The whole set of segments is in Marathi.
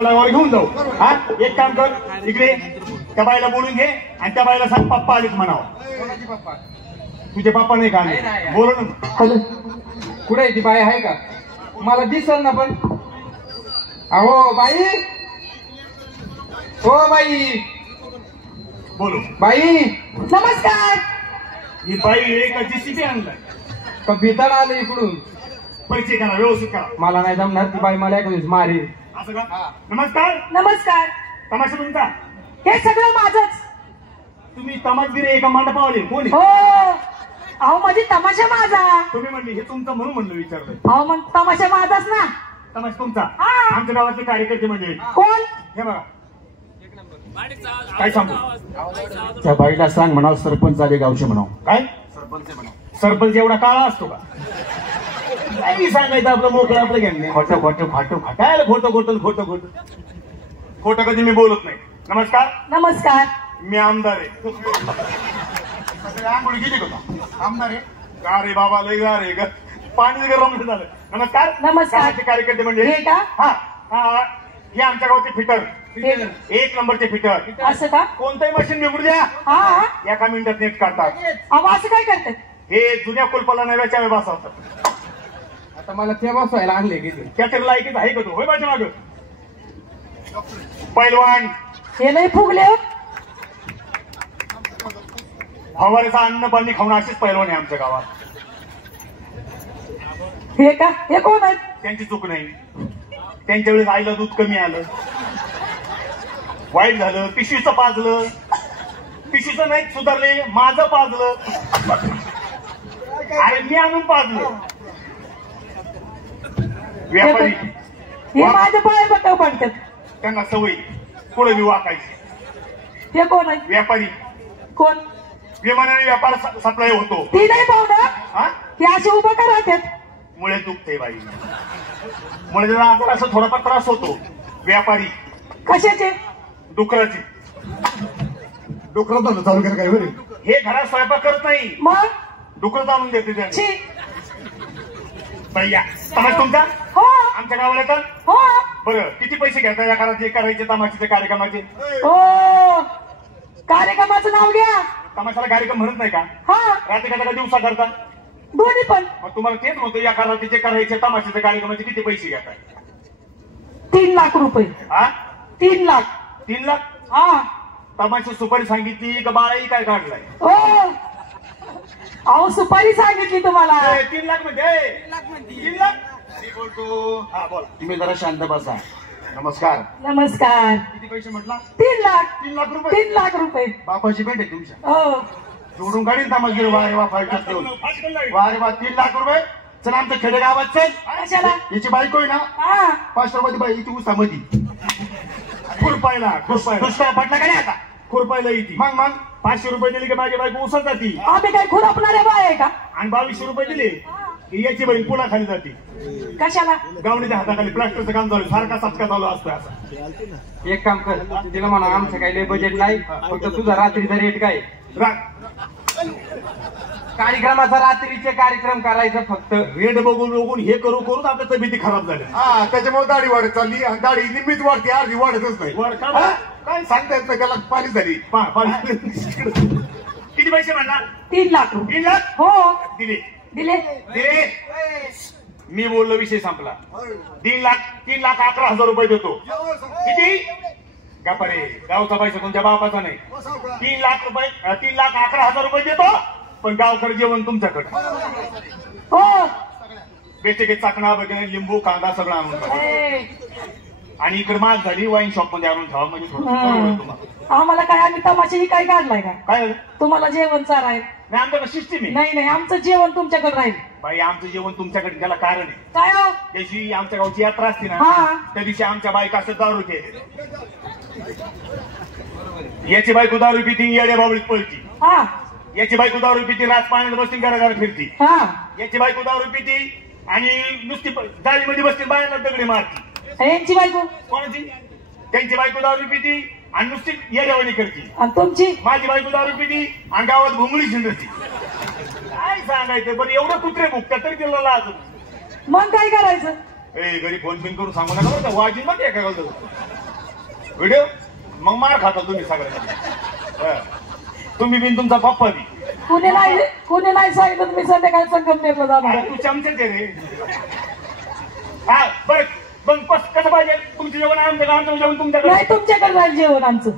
घेऊन जाऊ. हा एक काम कर, इकडे त्या बाईला बोलून घे आणि त्या बाईला सांग पप्पा आलीच म्हणावं. तुझे पप्पा नाही का? बोलून कुठे ती बाई आहे का? मला दिसल ना पण. अहो बाई, हो बाई, बोलू. बाई नमस्कार. ही बाई एक जीसीबी आणलाय का भितर आलं इकडून? पैसे करा, व्यवस्थित करा. मला नाही जमणार, ती बाई मला एक मारी. असं का? नमस्कार. नमस्कार. तमाशा तुमचा? हे सगळं माझंच. तुम्ही तमाशगिरी एका मंडपावले कोण? हो, अहो माझी तमाशा माझा. तुम्ही म्हणली हे तुमचं म्हणून म्हणलं विचारलं. अहो मग तमाशा माझाच ना. तमाशा तुमचा? हा. आमच्या गावातले कार्यकर्ते म्हणजे कोण? हे बघा. काय सांगू? त्या बाईला सांग म्हणाव सरपंच आले गावचे म्हणाव. काय सरपंच एवढा काळा असतो का? काही सांगायचं आपलं मोकळं आपलं घेणं. खोटं खोटं खोटं खोटायला खोटं खोटं खोटं खोटं खोटं कधी मी बोलत नाही. नमस्कार. नमस्कार. मी आमदार आहे. आंघोळी किती होता? आमदार आहे का रे बाबा? लय गार आहे ग, पाणी गरम झालं. नमस्कार. नमस्कार. कार्यकर्ते म्हणजे हे का? हा हा, हे आमच्या गावचे फिटर, एक नंबरचे फिटर. असं का? कोणतंही मशीन निवडू द्या, हा, एका मिनिटात नेट काढतात. अहो असं काय करतात? हे जुन्या कुलपाला नव्या चावे बसवतात. आता मला ते बसवायला आणले किती? त्याच्या लायकीच आहे का तू? होय माझ्या माग पैलवान. हे लय फुगले. हवारेचं अन्न पाणी खाऊन अशीच पैलवान आहे आमच्या गावात. हे का? हे कोण आहेत? त्यांची चूक नाही. त्यांच्या वेळेस आईला दूध कमी आलं, वाईट झालं, पिशवीचं पाजलं. पिशवीचं नाही सुधारले, माझं पाजलं. अरे मी आणून पाजलं. व्यापारी हे माझे पाय बटाव पडतात. त्यांना सवय पुढे मी वाकायची. हे कोण आहेत? व्यापारी कोण? विमानाने व्यापार सप्लाय होतो. ती नाही पाहुणं. हा, हे असे उभं का राहतात? मुळे दुखते बाई, मुळे जरा असं थोडाफार त्रास होतो. व्यापारी कशाचे? डुकराची. डोकरात झालं चालू केलं काय बरे? हे घरात स्वयंपाक करत नाही, मग डुकर जाणून देते त्यांनी. छी. भैया तमाशा तुमचा? हो आमच्या गावाला येतात. हो. बरं किती पैसे घेता या घरात, जे करायचे तमाशाचे कार्यक्रमाचे? हो, कार्यक्रमाचं नाव घ्या. तमाशाला कार्यक्रम म्हणत नाही का? हा, रात्री करता का दिवसा करता? दोन्ही पण. मग तुम्हाला तेच म्हणतो, या घरात जे करायचे तमाशाचे कार्यक्रमाचे किती पैसे घेताय? 3 लाख रुपये. हा, 3 लाख. 3 लाख? हा. तमाशा सुपारी सांगितली का बाळाही काय काढलाय? हो, अहो सुपारी सांगितली तुम्हाला. 3 लाख म्हणजे 3 लाख मी बोलतो. हा बोला. तुम्ही जरा शांत बसा. नमस्कार. नमस्कार. किती पैसे म्हटला? 3 लाख. 3 लाख रुपये? 3 लाख रुपये. बापाची भेट आहे तुमच्या? हो. जोडून काढीन तमाशगिरी. वारे वा फायदा वारे वा. 3 लाख रुपये. चला आमच्या खेडेगावात चल. कशाला? याची बायको आहे ना, हा. 5 रुपयाची बाई इथे उसामध्ये खुरपायला. दुष्काळ पडला का नाही आता? खुरपायला येते. मग 500 रुपये दिले की माझी बायको उसात जाती. आम्ही काय खुरपणारे बाय आहे का? आणि 2200 रुपये दिले की याची बाई पुन्हा खाली जाते. कशाला? गावणीच्या हाताखाली प्लास्टरचं काम चालू, सारखा साचका चालू असतं. असं एक काम कर, तिला म्हणा आमचं काही लय बजेट नाही, फक्त तुझा रात्रीचा रेट काय? कार्यक्रमाचा रात्रीचे कार्यक्रम करायचं फक्त. रेट बघून बघून हे करू करून आपल्या तब्येती खराब झाल्या. हा, त्याच्यामुळे दाढी वाढत चालली आणि दाढी निम्मीच वाढते, अर्धी वाढतच नाही. वर का? हा? काय सांगता येत नाही, त्याला पाणी झाली. किती पैसे म्हणला? 3 लाख रुपये. 3 लाख? हो. दिले. दिले. दिले. मी बोललो, विषय संपला. 3 लाख 11,000 रुपये देतो. किती? गापारे, गावचा पैसा तुमच्या बापाचा नाही. 3 लाख रुपये, 3 लाख 11,000 रुपये देतो, पण गावकडे जेवण तुमच्याकडे. हो. बेटे चाकणा वगैरे, लिंबू कांदा सगळं आणून ठेवा. ए, आणि इकडे माग झाली, वाईन शॉप मध्ये आणून ठेवा. म्हणजे थोडं परवडेल तुम्हाला. आम्हाला काय, आम्ही तमाशाही काय काढलाय का? काय झालं? तुम्हाला जेवण चाराय? नाही, आमच्याकडे सिस्टीम आहे. नाही, आमचं जेवण तुमच्याकडे राहील. बाई आमचं जेवण तुमच्याकडे, त्याला कारण आहे. काय हो? त्याची आमच्या गावची यात्रा असते ना, हा. त्या दिवशी आमच्या बायका असं दारू घेते. याची बायको दारू पिती, येड्या बाबळीत पळती. हा. याची बायको दारू पिती, रात पाण्यात बसती, घराघर फिरती. हा. याची बायको दारू पिती आणि नुसती जाळीमध्ये बसती, बायांना दगडी मारती. यांची बायको? कोणाची? त्यांची बायको दारू पिती आणि नुसती येड्यावाणी करती. आणि तुमची? माझी बायको दारू पिती आणि गावात घुंगळी शिंदती. काय सांगायचं बरं, एवढं कुत्रे भुकतात तरी तिला लाज. मग काय करायचं? ए घरी फोन पिन करून सांगू नका बरं का, वाजी मध्ये एका व्हिडिओ मग मार खाता तुम्ही सगळ्या. तुम्ही बिन तुमचा पप्पा बी. कुणी नाही सांगितलं मी संध्याकाळी संगमनेरला जाणार अरे आहे. तू चमचेच आहे रे. हा बरं पण कसं पाहिजे तुमचं जेवण आमचं जेवण तुमच्याकडे. नाही तुमच्याकडे राहील जेवण आमचं.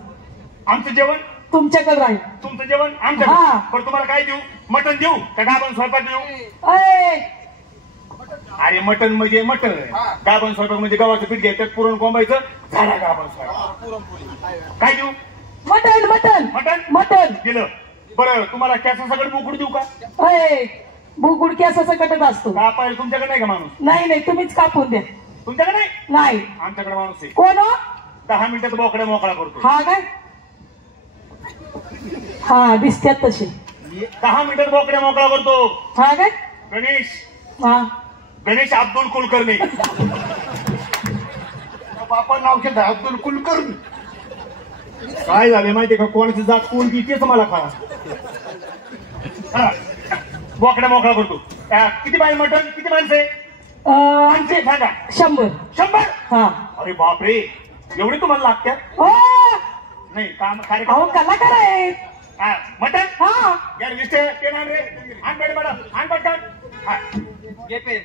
आमचं जेवण तुमच्याकडे राहील. तुमचं जेवण हा. आमच्याकडे. पण तुम्हाला काय देऊ? मटण देऊ का गाभण स्वयंपाक देऊ? अय, अरे मटण म्हणजे मटण, गाभण स्वयंपाक म्हणजे गव्हाचं पीठ घ्यायचं पुरण कोंबायचं झाला गाभण स्वयंपाक. काय देऊ? मटण मटण मटण मटण दिलं. बरं तुम्हाला कॅसा सगळं बुकड देऊ का? अय, भुगुड केसाचा कटक असतो. कापायला तुमच्याकडे नाही का माणूस? नाही तुम्हीच कापून द्या. तुमच्याकडे नाही? नाही. आमच्याकडे माणूस आहे. कोण हो? 10 मिनिटात बोकड्या मोकळा करतो. हा काय? हा दिसत्यात तसे. 10 मिनिटात बोकड्या मोकळा करतो. हा काय? गणेश हा अब्दुल कुलकर्णी. बापा नाव घेत अब्दुल कुलकर्णी. काय झाले माहितीये का, कोणाची जात कोणती तेच मला कळा. बोकड्या मोकळा करतो. किती बाय मटण, किती माणसं आहे? आमचे सांगा. 100. 100. हा. अरे बापरे, एवढी तुम्हाला लागत्या? हो. नाही काम अहो कार्यक्रम. कलाकार आहे. मटण हा. यार लिस्ट पेन आण रे. आण पेन मॅडम, आण पटकन. घे पेन.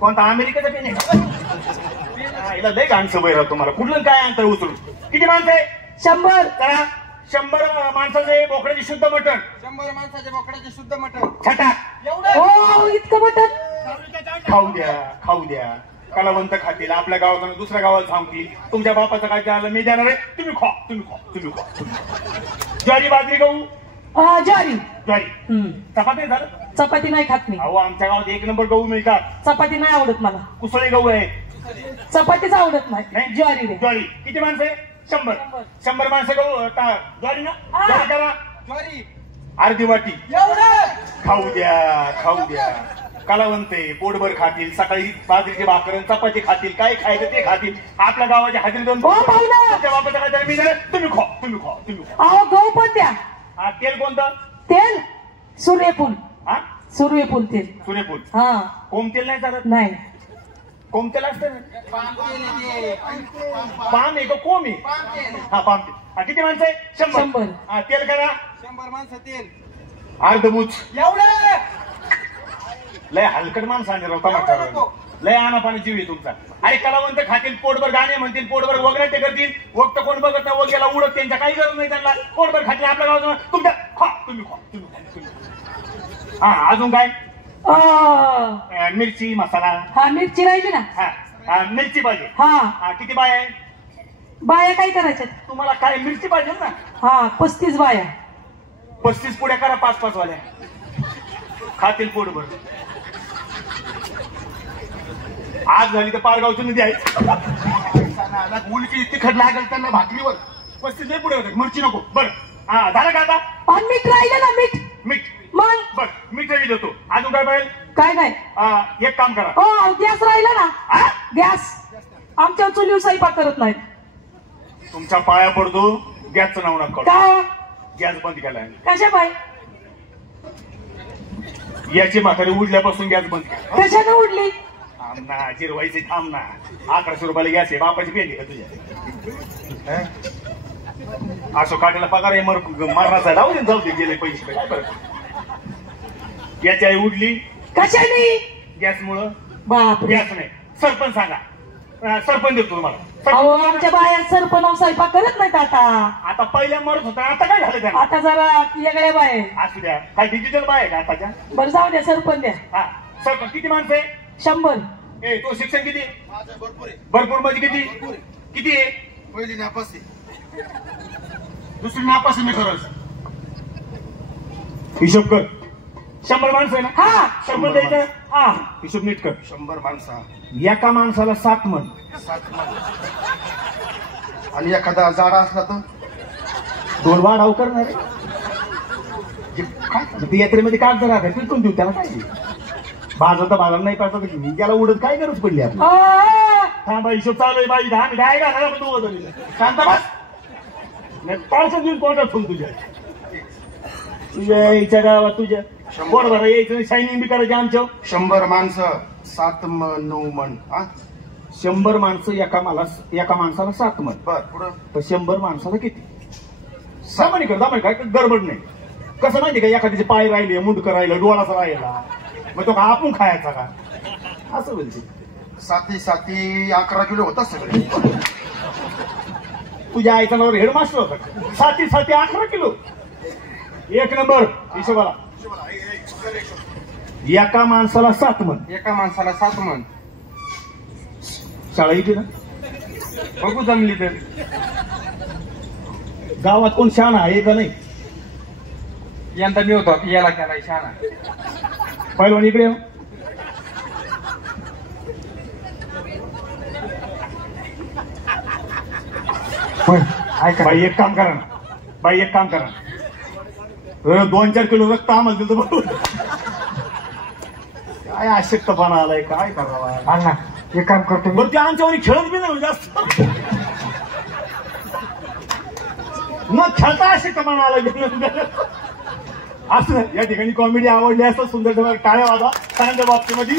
कोणता अमेरिकेचा पेन आहे का? हिला लय घाण सवय राहतो तुम्हाला. कुठलं काय आणताय उचलून? किती माणसं आहे? 100. चला 100 माणसाचे बोकड्याचे शुद्ध मटण. 100 माणसाच्या बोकड्याचे शुद्ध मटण. छटा हो इतकं मटण. खाऊ द्या. कलावंत खातील. आपल्या गावात दुसऱ्या गावाला सांगतील तुमच्या बापाचं काय झालं मी देणार आहे. तुम्ही खा. ज्वारी बाजरी गहू. ज्वारी. चपाती झालं. चपाती नाही खात मी. अहो आमच्या गावात 1 नंबर गहू मिळतात. चपाती नाही आवडत मला. कुसळे गहू आहे. चपातीच आवडत नाही. नाही? ज्वारी दे. ज्वारी. किती माणसं आहे? 100 माणसं गहू ज्वारी ना. हा. ज्वारी करा. ज्वारी. अर्धी वाटी. एवढं. खाऊ द्या. कलावंत आहे, पोटभर खातील. सकाळी बाजरीची भाकर आणि चपाती खातील. काय खायचं ते खातील. आपल्या गावाची हाजरी देऊन हो, पाहुणा. तुमच्या बापाचं काय झालं मी देणार. तुम्ही खा. अहो गहू पण द्या. तेल कोणतं? तेल सूर्यफूल. हा सूर्यफूल तेल. सूर्यफूल. हा. कोमतेल नाही चालत? नाही. कोमतेल असतं ना. पाम तेल आहे ते. पाम आहे का कोम आहे? पाम तेल. हा पाम तेल. किती माणसं आहे? 100. 100. तेल करा. 100 माणसं तेल. अर्धबूच. एवढं. लय हलकट माणसं आणले राहता. लय आणा पाणी जीव आहे तुमचा. अरे कलावंत खातील, पोटभर गाणे म्हणतील, पोटभर वगैरे करतील. वक्त कोण बघत नाही, वगैला उडत त्यांच्या काही गरज नाही त्यांना. पोटभर खातील आपल्या गावात. तुमच्या तुम्ही खा. हा अजून काय? मिरची मसाला. हा मिरची राहिली ना. हा मिरची पाहिजे. हा. किती बाय आहे? बाया काय करायच्या? तुम्हाला काय मिरची पाहिजे ना? हा 35 बाया. 35 पुड्या करा 5-5 वाल्या. खातील पोटभर. आज झाली तर पारगावची नदी आहे. उलटी तिखट लागेल त्यांना भाकरीवर. 35 पुढे होते. मिरची नको. बरं झालं का आता? पण मीठ राहिलं ना. मीठ मग बर मीठ देतो. अजून काय पाहिजे? काय नाही. एक काम करा. हो गॅस राहिला ना. गॅस आमच्या चुलीवर स्वयंपाक करत नाहीत. तुमच्या पाया पडतो गॅसचं नाव नका. काय? गॅस बंद केलाय. कशा बाय? याची म्हातारी उडल्यापासून गॅस बंद केला. कशाने उडली? थांब ना जिरवायचे. थांब ना. 1100 रुपयाला गॅस आहे. बापाची पेंडी का तुझ्या? असो काट्याला पगार आहे. मरणाचा जाऊ दे. गेले पैसे. काय बरं याची आई उडली कशाने? गॅसमुळं. बाप गॅस नाही. सरपंच सांगा. सरपंच देतो तुम्हाला. अहो आमच्या बाया सरपण स्वयंपाक करत नाहीत आता. आता पहिल्या मरत होता. आता काय झालं त्यांना? आता जरा वेगळ्या बाय. असू द्या. काय डिजिटल बाय आहे का आताच्या? बरं जाऊ द्या. सरपण द्या. हा सरपंच. किती माणसं आहे? 100. तो शिक्षण किती? भरपूर आहे. भरपूर म्हणजे किती आहे? पहिली नापास आहे. दुसरी नापास आहे. मी खरंच हिशोब कर. 100 माणसं आहे ना? हा 100 द्यायचं. हा हिशोब नीट कर. 100 माणसा. एका माणसाला 7 मन. 7 मन. आणि एखादा जाडा असला तर 2 वाढाव करणार आहे. काय ते यात्रेमध्ये कागद राहतात. पिटून देऊ त्याला. काय बाजार नाही पाहिजे. त्याला उडत काय गरज पडली आपली? थांबा हिशोब चालू आहे बाई. 10 काय घाला तू शांत बस. पावसात येऊन कोणता ठेवून तुझ्या याच्या गावात तुझ्या पोट भरा यायचं. शायनिंग बी करायची आमच्या. 100 माणसं 7 मन 9 मन हा 100 माणसं एका माणसाला 7 मन. बर पुढं तर 100 माणसाला किती? सामान्य काय गडबड नाही. कसं माहिती का, एखाद्याचे पाय राहिले, मुंडकं राहिलं, डोळाचा राहिला, मग तो का आपण खायचा का? असं बोलते. 7 7 11 किलो होतात सगळे. तुझ्या आईचा नावावर हेडमास्टर होता. 7 7 11 किलो. 1 नंबर हिशोबाला. एका माणसाला 7 मन. एका माणसाला 7 मन. शाळा इथे ना बघू जमली तर. गावात कोण शहाणा आहे का नाही? यंदा मी होतो याला केलाय शहाणा. पहिलवान इकडे ये. ऐका बाई एक काम करा ना, 2-4 किलो रक्त आम्हाला दिलं तर बरोबर. काय अशक्तपणा आलाय, काय करावा. अण्णा एक काम करतो मी. बरं ते आमच्यावर खेळत बी नाही जास्त. न खेळता अशक्तपणा आलाय. असं या ठिकाणी कॉमेडी आवडली असं सुंदर टाळ्या वाजा चांगल्या बाबतीमध्ये.